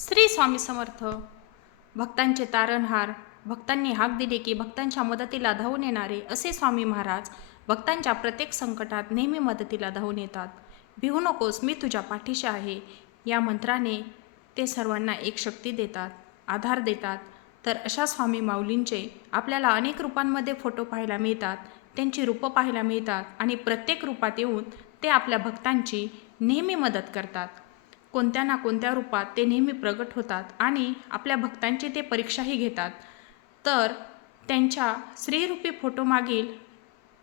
श्री स्वामी समर्थ. भक्तांचे तारणहार भक्तांनी हाक दिली की भक्तांच्या मदतीला धावून येणारे असे स्वामी महाराज भक्तांच्या प्रत्येक संकटात नेहमी मदतीला धावून येतात. भिवू नकोस मी तुझ्या पाठीशी आहे. या मंत्राने ते सर्वांना एक शक्ती देतात आधार देतात. तर अशा स्वामी माऊलींचे आपल्याला अनेक रूपांमध्ये फोटो पाहायला मिळतात त्यांची रूपं पाहायला मिळतात आणि प्रत्येक रूपात येऊन ते आपल्या भक्तांची नेहमी मदत करतात. कोणत्या ना कोणत्या रूपात ते नेहमी प्रगट होतात आणि आपल्या भक्तांची ते परीक्षाही घेतात. तर त्यांच्या श्रीरूपी फोटोमागील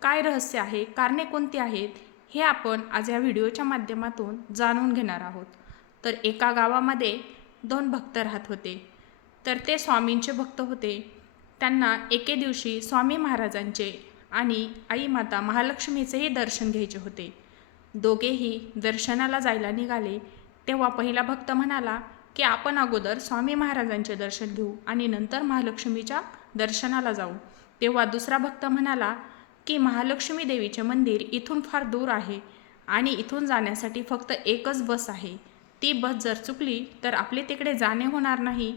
काय रहस्य आहे कारणे कोणती आहेत हे आपण आज या व्हिडिओच्या माध्यमातून जाणून घेणार आहोत. तर एका गावामध्ये दोन भक्त राहत होते. तर ते स्वामींचे भक्त होते. त्यांना एके दिवशी स्वामी महाराजांचे आणि आई माता महालक्ष्मीचेही दर्शन घ्यायचे होते. दोघेही दर्शनाला जायला निघाले. तेव्हा पहिला भक्त म्हणाला की आपण अगोदर स्वामी महाराजांचे दर्शन घेऊ आणि नंतर महालक्ष्मीच्या दर्शनाला जाऊ. तेव्हा दुसरा भक्त म्हणाला की महालक्ष्मी देवीचे मंदिर इथून फार दूर आहे आणि इथून जाण्यासाठी फक्त एकच बस आहे. ती बस जर चुकली तर आपले तिकडे जाणे होणार नाही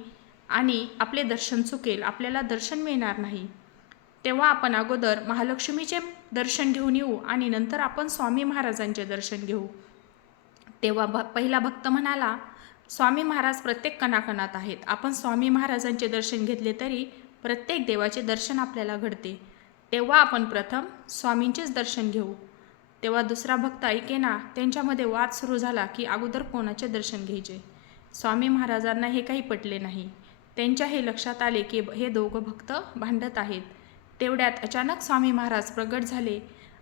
आणि आपले दर्शन चुकेल आपल्याला दर्शन मिळणार नाही. तेव्हा आपण अगोदर महालक्ष्मीचे दर्शन घेऊन येऊ आणि नंतर आपण स्वामी महाराजांचे दर्शन घेऊ. तेव्हा भ पहिला भक्त म्हणाला स्वामी महाराज प्रत्येक कणाकणात आहेत. आपण स्वामी महाराजांचे दर्शन घेतले तरी प्रत्येक देवाचे दर्शन आपल्याला घडते. तेव्हा आपण प्रथम स्वामींचेच दर्शन घेऊ. तेव्हा दुसरा भक्त ऐकेना त्यांच्यामध्ये वाद सुरू झाला की अगोदर कोणाचे दर्शन घ्यायचे? स्वामी महाराजांना हे काही पटले नाही. त्यांच्या हे लक्षात आले की हे दोघं भक्त भांडत आहेत. तेवढ्यात अचानक स्वामी महाराज प्रगट झाले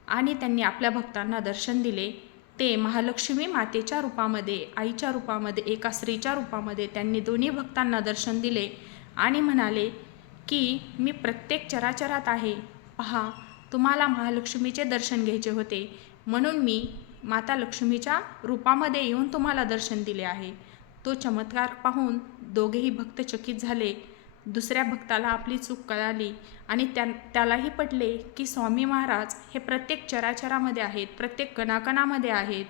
आणि त्यांनी आपल्या भक्तांना दर्शन दिले. ते महालक्ष्मी मातेच्या रूपामध्ये आईच्या रूपामध्ये एका स्त्रीच्या रूपामध्ये त्यांनी दोन्ही भक्तांना दर्शन दिले आणि म्हणाले की मी प्रत्येक चराचरात आहे. पहा तुम्हाला महालक्ष्मीचे दर्शन घ्यायचे होते. म्हणून मी माता लक्ष्मीच्या रूपामध्ये येऊन तुम्हाला दर्शन दिले आहे. तो चमत्कार पाहून दोघेही भक्त चकित झाले. दुसऱ्या भक्ताला आपली चूक कळाली आणि त्या त्यालाही पटले की स्वामी महाराज हे प्रत्येक चराचरामध्ये आहेत प्रत्येक कणाकणामध्ये आहेत.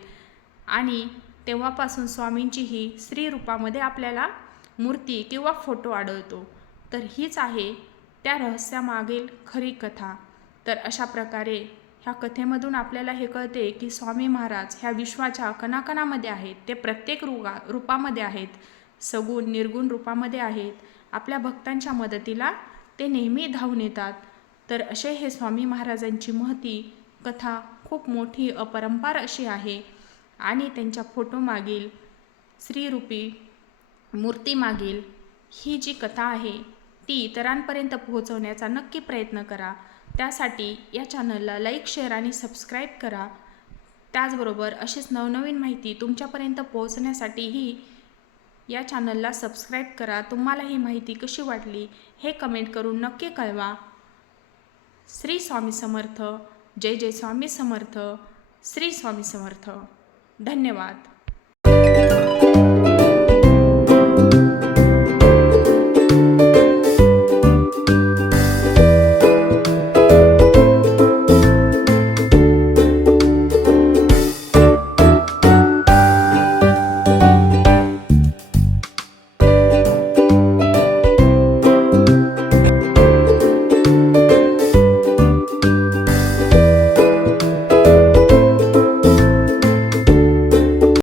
आणि तेव्हापासून स्वामींची ही स्त्री रूपामध्ये आपल्याला मूर्ती किंवा फोटो आढळतो. तर हीच आहे त्या रहस्यामागील खरी कथा. तर अशा प्रकारे ह्या कथेमधून आपल्याला हे कळते की स्वामी महाराज ह्या विश्वाच्या कणाकणामध्ये आहेत. ते प्रत्येक रुगा रूपामध्ये आहेत. सगुण निर्गुण रूपामध्ये आहेत. आपल्या भक्तांच्या मदतीला ते नेहमी धावून येतात. तर असे हे स्वामी महाराजांची महती कथा खूप मोठी अपरंपार अशी आहे. आणि त्यांच्या फोटोमागील श्रीरूपी मूर्तीमागील ही जी कथा आहे ती इतरांपर्यंत पोहोचवण्याचा नक्की प्रयत्न करा. त्यासाठी या चॅनलला लाईक शेअर आणि सबस्क्राईब करा. त्याचबरोबर अशीच नवनवीन माहिती तुमच्यापर्यंत पोहोचण्यासाठीही या चॅनलला सबस्क्राईब करा. तुम्हाला ही माहिती कशी वाटली हे कमेंट करून नक्की कळवा. श्री स्वामी समर्थ. जय जय स्वामी समर्थ. श्री स्वामी समर्थ. धन्यवाद.